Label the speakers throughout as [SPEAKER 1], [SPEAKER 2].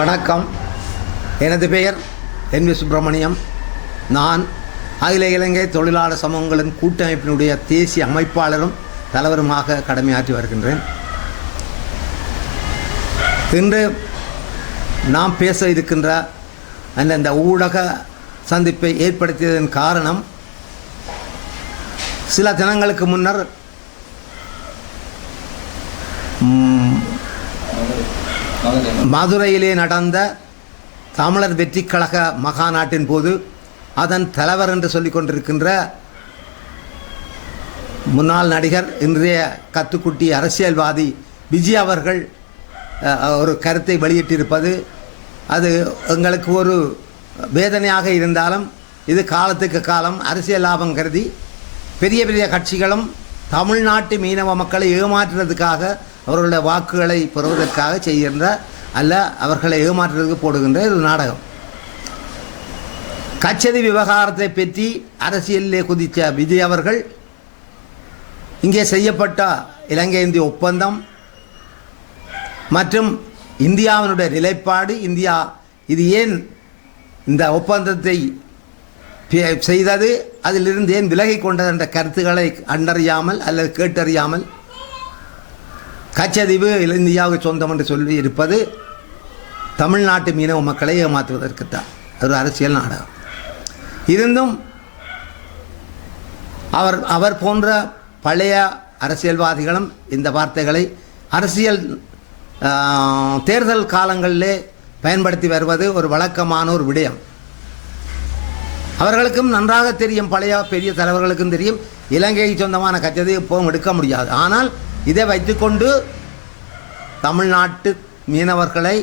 [SPEAKER 1] வணக்கம். எனது பெயர் என் வி சுப்பிரமணியம். நான் அகில இலங்கை தொழிலாளர் சமூகங்களின் கூட்டமைப்பினுடைய தேசிய அமைப்பாளரும் தலைவருமாக கடமையாற்றி வருகின்றேன். இன்று நாம் பேச இருக்கின்ற அந்த இந்த ஊடக சந்திப்பை ஏற்படுத்தியதன் காரணம் சில தினங்களுக்கு முன்னர் ம், மதுரையிலே நடந்த தமிழர் வெற்றி கழக மகாநாட்டின் போது அதன் தலைவர் என்று சொல்லிக் கொண்டிருக்கின்ற முன்னாள் நடிகர் இன்றைய கத்துக்குட்டி அரசியல்வாதி விஜய் அவர்கள் ஒரு கருத்தை வெளியிட்டிருப்பது. அது எங்களுக்கு ஒரு வேதனையாக இருந்தாலும் இது காலத்துக்கு காலம் அரசியல் லாபம் கருதி பெரிய பெரிய கட்சிகளும் தமிழ்நாட்டு மீனவ மக்களை ஏமாற்றுறதுக்காக அவர்களுடைய வாக்குகளை பெறுவதற்காக செய்கின்ற அல்ல அவர்களை ஏமாற்றுவதற்கு போடுகின்ற ஒரு நாடகம். கச்சதி விவகாரத்தை பற்றி அரசியலிலே குதித்த விஜய் அவர்கள் இங்கே செய்யப்பட்ட இலங்கை இந்திய ஒப்பந்தம் மற்றும் இந்தியாவினுடைய நிலைப்பாடு இந்தியா இது ஏன் இந்த ஒப்பந்தத்தை பே- செய்தது அதிலிருந்து ஏன் விலகி கொண்டது என்ற கருத்துக்களை கண்டறியாமல் அல்லது கேட்டறியாமல் கச்சதீவு இந்தியாவுக்கு சொந்தம் என்று சொல்லி இருப்பது தமிழ்நாட்டு மீனவ மக்களை ஏமாற்றுவதற்குத்தான். ஒரு அரசியல் நாடகம். இருந்தும் அவர் அவர் போன்ற பழைய அரசியல்வாதிகளும் இந்த வார்த்தைகளை அரசியல் தேர்தல் காலங்களிலே பயன்படுத்தி வருவது ஒரு வழக்கமான ஒரு விடயம். அவர்களுக்கும் நன்றாக தெரியும் பழைய பெரிய தலைவர்களுக்கும் தெரியும் இலங்கைக்கு சொந்தமான கச்சதை எப்பவும் எடுக்க முடியாது. ஆனால் இதை வைத்துக்கொண்டு தமிழ்நாட்டு மீனவர்களை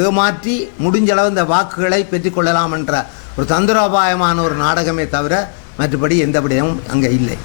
[SPEAKER 1] ஏமாற்றி முடிஞ்சளவு இந்த வாக்குகளை பெற்றுக்கொள்ளலாம் என்ற ஒரு தந்திரோபாயமான ஒரு நாடகமே தவிர மற்றபடி எந்தபடியும் அங்கே இல்லை.